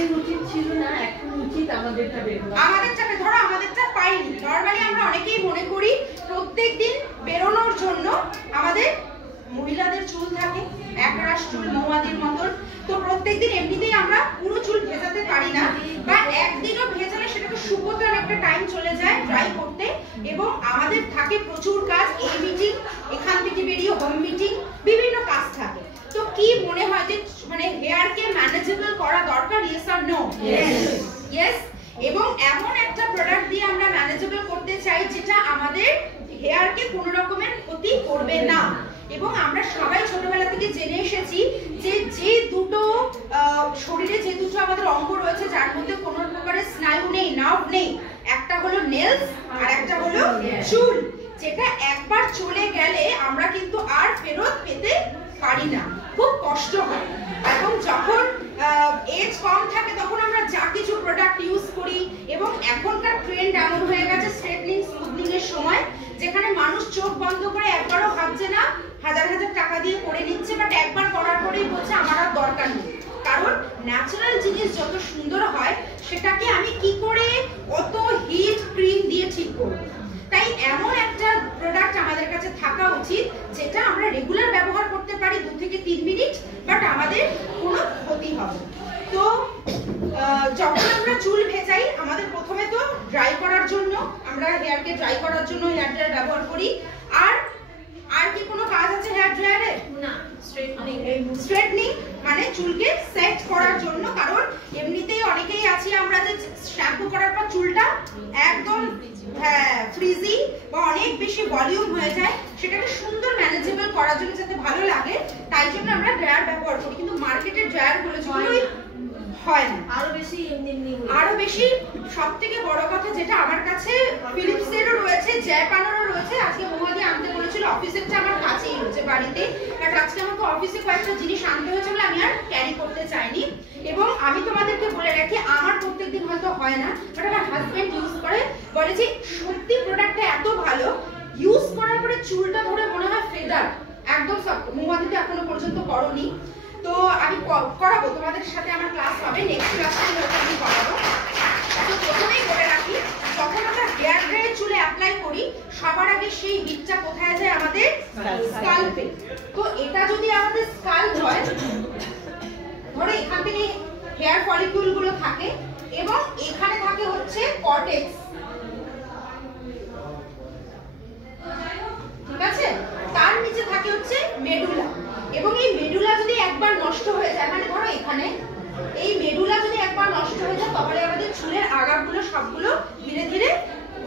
আগে উচিত ছিল না, এখন উচিত আমাদেরটা বেরোনো। আমাদেরটাকে ধরো আমাদেরটা পাইনি। নরমালি আমরা অনেকেই মনে করি প্রত্যেকদিন বেরোনোর জন্য আমাদের মহিলাদের চুল থাকে একরাশ চুল মৌমাছির মতন, তো প্রত্যেকদিন এমনিতেই আমরা পুরো চুল ভেজাতে পারি না, বা একদিনও ভেজালে সেটাকে শুকোতে একটা টাইম চলে যায় ড্রাই করতে, এবং আমাদের থাকে প্রচুর কাজ, এই মিটিং, এখান থেকে বেরিয়ে হোম মিটিং, বিভিন্ন কাজ থাকে। তো কি মনে হয় যে মানে হেয়ারকে ম্যানেজেবল করা দরকার? Yes or no? ইয়েস। এবং এমন একটা প্রোডাক্ট দিয়ে আমরা ম্যানেজেবল করতে চাই যেটা আমাদের হেয়ারকে কোনো রকমের ক্ষতি করবে না। এবং আমরা সবাই ছোটবেলা থেকে জেনে এসেছি যে যে দুটো শরীরে যে দুটো আমাদের অঙ্গ রয়েছে যার মধ্যে কোনো প্রকারের স্নায়ু নেই, নার্ভ নেই, একটা হলো নেলস আর একটা হলো চুল, যেটা একবার চলে গেলে আমরা কিন্তু আর ফেরত পেতে পারি না, খুব কষ্ট হয়। এবং যখন এজ কম থাকে তখন আমরা যা কিছু প্রোডাক্ট ইউজ করি, এবং এখনকার ট্রেন্ড এমন হয়ে গেছে স্ট্রেটনিং স্মুথনিং এর সময় যেখানে মানুষ চোখ বন্ধ করে একবারও ভাবছে না, হাজার হাজার টাকা দিয়ে করে নিচ্ছে, বাট একবার করার পরেই বলছে আমার আর দরকার নেই। কারণ ন্যাচারাল জিনিস যত সুন্দর হয় সেটাকে আমি কি করে অত হিট ক্রিম দিয়ে ঠিক করব? তাই এমন একটা প্রোডাক্ট আমাদের কাছে থাকা উচিত যেটা আমরা রেগুলার ব্যবহার করতে পারি 2 থেকে 3 মিনিট, বাট আমাদের কোনো ক্ষতি হবে। তো যখন আমরা চুল ভেজাই আমাদের প্রথমে তো ড্রাই করার জন্য আমরা হেয়ারকে ড্রাই করার জন্য হেয়ার ড্রায়ার ব্যবহার করি। আর কি কোনো কাজ আছে হেয়ার ড্রায়ারে? না, স্ট্রেটনিং মানে চুলকে সেট করার জন্য। কারণ এমনিতেই অনেকেই আছি আমরা যে শ্যাম্পু করার পর চুলটা একদম ফ্রিজি বা অনেক বেশি ভলিউম হয়ে যায়, সেটাকে সুন্দর ম্যানেজেবল করার জন্য যাতে ভালো লাগে তাই জন্য আমরা ড্রায়ার ব্যবহার করি। কিন্তু মার্কেটের ড্রায়ার গুলো যেগুলো হয় না, আরো বেশি সবথেকে বড় কথা যেটা আমার কাছে ফিলিপসেরও রয়েছে, জ্যাপানেরও রয়েছে। আজকে মহাদি আনতে বলেছিল, অফিসেরটা আমার কাছেই রয়েছে বাড়িতে, বাট আজকে আমাকে অফিসে কয়েকটা জিনিস আনতে হয়েছে বলে আমি আর ক্যারি করতে চাইনি। এবং আমি তোমাদেরকে বলে রাখি আমার প্রত্যেকদিন হয়তো হয় না, বাট আমার হাজবেন্ড ইউজ করে, বলে যে সত্যি প্রোডাক্টটা এত ভালো, ইউজ করার পরে চুলটা ধরে মনে হয় ফেদার একদম সফট। মহাদিতে এখনো পর্যন্ত করনি, তো আমি করাবো তোমাদের সাথে, আমার ক্লাস হবে নেক্সট ক্লাসে আমি করাবো। তো প্রথমেই বলে রাখি যখন আমরা হেয়ার ড্রায়ার চুলে অ্যাপ্লাই করি সবার আগে সেই হিটটা কোথায় যায়? আমাদের স্কাল্পে। তো এটা যদি আমাদের স্কাল্প হয়, ধরো এখান থেকে হেয়ার ফলিকুল গুলো থাকে এবং এখানে থাকে হচ্ছে কর্টেক্স, ঠিক আছে? তার নিচে থাকে হচ্ছে মেডুলা, এবং এই মেডুলা যদি একবার নষ্ট হয়ে যায়, মানে ধরো এখানে এই মেডুলা যদি একবার নষ্ট হয়ে যায় তাহলে আমাদের চুলের আগাগুলো সবগুলো ধীরে ধীরে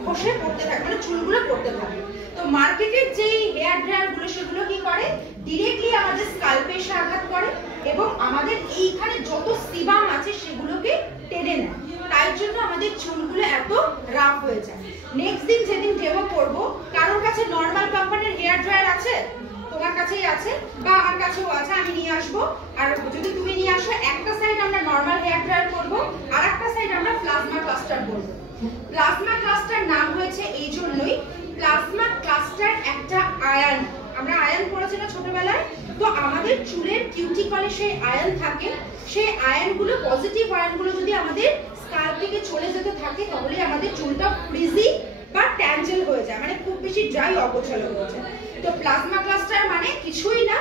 খসে পড়তে থাকে, মানে চুলগুলো পড়তে থাকে। তো মার্কেটের যে হেয়ার ড্রায়ার গুলো সেগুলো কি করে, ডিরেক্টলি আমাদের স্কাল্পে এসে আঘাত করে এবং আমাদের এইখানে যত সিবাম আছে সেগুলোকে টেনে নেয়, তাই জন্য আমাদের চুলগুলো এত রাফ হয়ে যায়। নেক্সট দিন যেদিন ডেমো করব, কারোর কাছে নরমাল কোম্পানির হেয়ার ড্রায়ার আছে? তোমার কাছেই আছে বা আমার কাছেও আছে, আমি নিয়ে আসবো। আর যদি তুমি নিয়ে আসো, একটা সাইড আমরা নরমাল হেয়ার ড্রায়ার করব আর একটা সাইড আমরা প্লাজমা ক্লাস্টার করব। প্লাজমা ক্লাস্টার নাম হয়েছে এই জন্যই, প্লাজমা ক্লাস্টার একটা আয়ন, আমরা আয়ন পড়েছি না ছোটবেলায়, তো আমাদের চুলের কিউটিকলে সেই আয়ন থাকে, সেই আয়নগুলো পজিটিভ আয়নগুলো যদি আমাদের স্কাল্প থেকে চলে যেতে থাকে তাহলে আমাদের চুলটা ফ্রিজি বা ট্যাঞ্জেল হয়ে যায়, মানে খুব বেশি ড্রাই অগোছালো হয়ে যায়। তো প্লাজমা ক্লাস্টার মানে কিছুই না,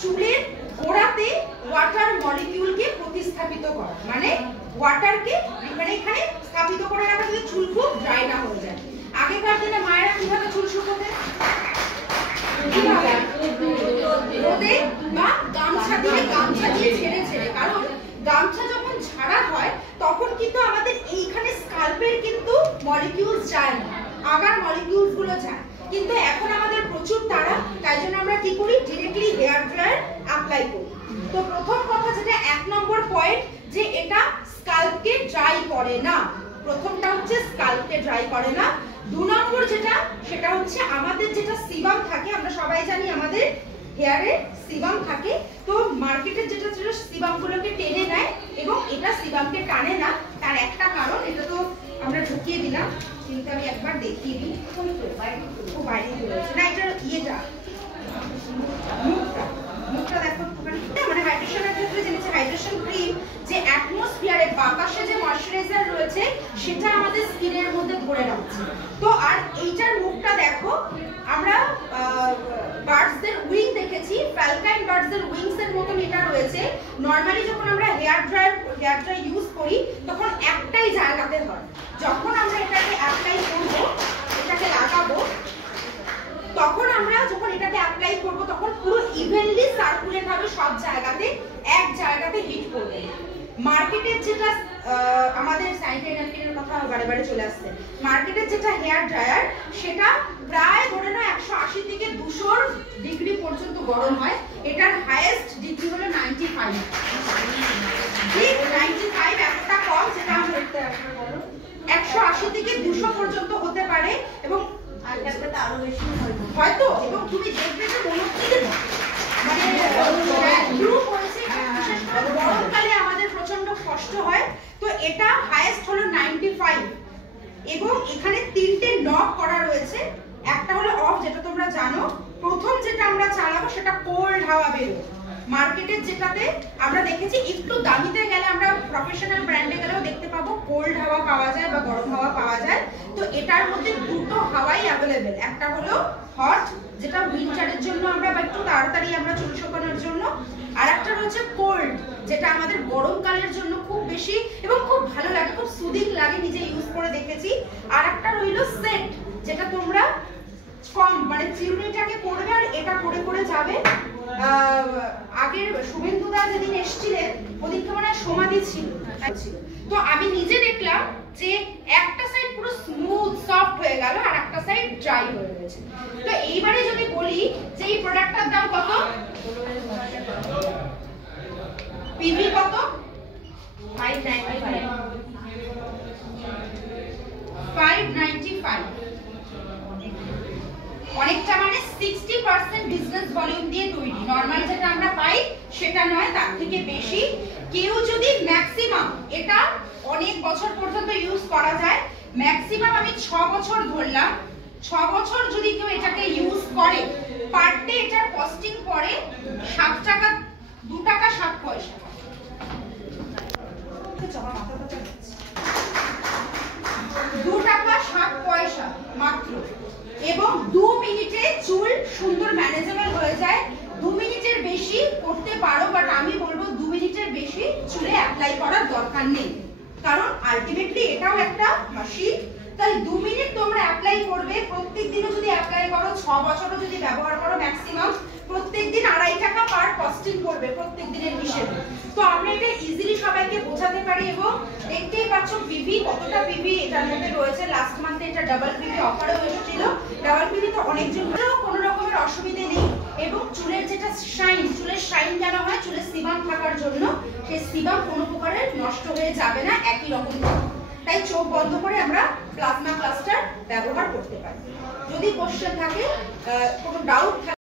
চুলের গোড়াতে ওয়াটার মলিকিউলকে প্রতিস্থাপিত করা, মানে ওয়াটারকে মানে এখানে স্থাপিত করে রাখা যাতে চুল খুব ড্রাই না হয়ে যায়। আগেকার দিনে মায়েরা কিভাবে চুল শুকোতেন? রোদে বা গামছা দিয়ে ছেড়ে ছেড়ে, কারণ গামছা যখন ঝাড়া হয় তখন কিন্তু আমাদের এইখানে স্কাল্পের কিন্তু মলিকিউলস যায় না, আগার মলিকিউলস গুলো যায়। কিন্তু এখন আমাদের প্রচুর তাড়া, তাই জন্য আমরা কি করি, ডিরেক্টলি হেয়ার ড্রায়ার অ্যাপ্লাই করি। তো প্রথম কথা যেটা 1 নম্বর পয়েন্ট, যে এটা স্কাল্পকে ড্রাই করে না। প্রথমটা হচ্ছে স্কাল্পকে ড্রাই করে না। 2 নম্বর যেটা, সেটা হচ্ছে আমাদের যেটা সিবাম থাকে, আমরা সবাই জানি আমাদের হেয়ারে সিবাম থাকে, তো মার্কেটের যেটা ছিল সিবাম গুলোকে টেনে নেয় এবং এটা সিবামকে টানে না। তার একটা কারণ, এটা তো আমরা ঢুকিয়ে দিলাম, কিন্তু আমি একবার দেখিয়ে দিই, বাইরে রয়েছে না, এটা ইয়েটা মুখটা দেখো, মানে হাইড্রেশনের ক্ষেত্রে জেনেছে হাইড্রেশন ক্রিম যে অ্যাটমসফিয়ারে বাতাস যে নরমালি যখন আমরা হেয়ার ড্রাই ইউজ করি তখন একটাই জায়গাতে হয়। যখন আমরা এটাকে অ্যাপ্লাই করব, এটাকে লাগাবো, তখন আমরা যখন এটাকে অ্যাপ্লাই করব তখন পুরো ইভেনলি সার্কুলেট হবে, সব জায়গাতে এক জায়গাতে হিট করবে। মার্কেটের যেটা আমাদের স্যানিটারি ন্যাপকিনের কথা বারে চলে আসছে, মার্কেটের যেটা হেয়ার ড্রায়ার সেটা প্রায় ধরে না 180 থেকে 200 ডিগ্রি পর্যন্ত গরম হয়। এটার হাইয়েস্ট ডিগ্রি হলো 95। ঠিক 95 এতটা কম, যেটা 180 থেকে 200 পর্যন্ত হতে পারে এবং আরো বেশি হয়তো। এবং তুমি দেখবে যে মনে হচ্ছে যে মানে গ্রুপ হয়েছে, বিশেষ করে গরমকালে আমাদের প্রচন্ড কষ্ট হয়। তো এটা হাইয়েস্ট হলো 95 এবং এখানে 3টে নব করা রয়েছে। একটা হলো অফ, যেটা তোমরা জানো। প্রথম যেটা আমরা চালাবো সেটা কোল্ড হাওয়া বেরোয়। মার্কেটের যেটাতে আমরা দেখেছি একটু দামিতে গেলে, আমরা প্রফেশনাল ব্র্যান্ডে গেলেও দেখতে পাবো কোল্ড হাওয়া পাওয়া যায় বা গরম হাওয়া পাওয়া যায়। তো এটার মধ্যে দুটো হাওয়াই অ্যাভেলেবেল। একটা হলো হট, যেটা উইন্টারের জন্য আমরা বা একটু তাড়াতাড়ি আমরা চুল শুকানোর জন্য, আর একটা রয়েছে কোল্ড, যেটা আমাদের গরমকালের জন্য খুব বেশি এবং খুব ভালো লাগে, খুব সুদিং লাগে, নিজে ইউজ করে দেখেছি। আর একটা রইলো সেট, যেটা তোমরা কম মানে চিরুনিটাকে করবে আর এটা করে যাবে। আগের শুভেন্দুদা যেদিন এসেছিলেন ওদিনকে মানে সমাধি ছিল, তো আমি নিজে দেখলাম যে একটা সাইড পুরো স্মুথ সফট হয়ে গেল আর একটা সাইড ড্রাই হয়ে গেছে। তো এইবারে যদি বলি যে এই প্রোডাক্টটার দাম কত, পিভি কত, 595, অনেকটা মানে 60% বিজনেস ভলিউম দিয়ে তৈরি। নরমাল যেটা আমরা পাই সেটা নয়, তার থেকে বেশি। কেউ যদি ম্যাক্সিমাম, এটা অনেক বছর পর্যন্ত ইউজ করা যায়, ম্যাক্সিমাম আমি 6 বছর ধরলাম, 6 বছর যদি কেউ এটাকে ইউজ করে, পার ডে এটার কস্টিং পড়ে 7 টাকা, 2 টাকা 7 পয়সা। জমা মাথা ব্যথা হচ্ছে, 2 টাকা 7 পয়সা মাত্র। এবং 2 মিনিটে চুল সুন্দর ম্যানেজেবল হয়ে যায়। 2 মিনিটের বেশি করতে পারো, বাট আমি বলবো 2 মিনিটের বেশি চুলে অ্যাপ্লাই করার দরকার নেই, কারণ আলটিমেটলি এটাও একটা মেশিন। তাই 2 মিনিট তোমরা অ্যাপ্লাই করবে। প্রত্যেকদিনও যদি অ্যাপ্লাই করো, 6 বছরও যদি ব্যবহার করো, ম্যাক্সিমাম প্রত্যেকদিন 2.5 টাকা পার কস্টিং করবে প্রত্যেকদিনের হিসেবে। তো আমরা এটা ইজিলি সবাইকে বোঝাতে পারি। এবং দেখতেই পাচ্ছ পিভি কতটা পিভি এটার মধ্যে রয়েছে। লাস্ট মান্থে এটা ডাবল পিভি অফারও এসেছিল। ডাবল পিভি তো অনেকজনেরও কোনো রকমের অসুবিধা নেই। এবং চুলের যেটা শাইন, চুলের শাইন কেন হয়, চুলের সিবাম থাকার জন্য। সেই সিবাম কোনো প্রকারের নষ্ট হয়ে যাবে না, একই রকম। তাই চোখ বন্ধ করে আমরা প্লাজমা ক্লাস্টার ব্যবহার করতে পারি। যদি কোশ্চেন থাকে, কোনো ডাউট থাকে,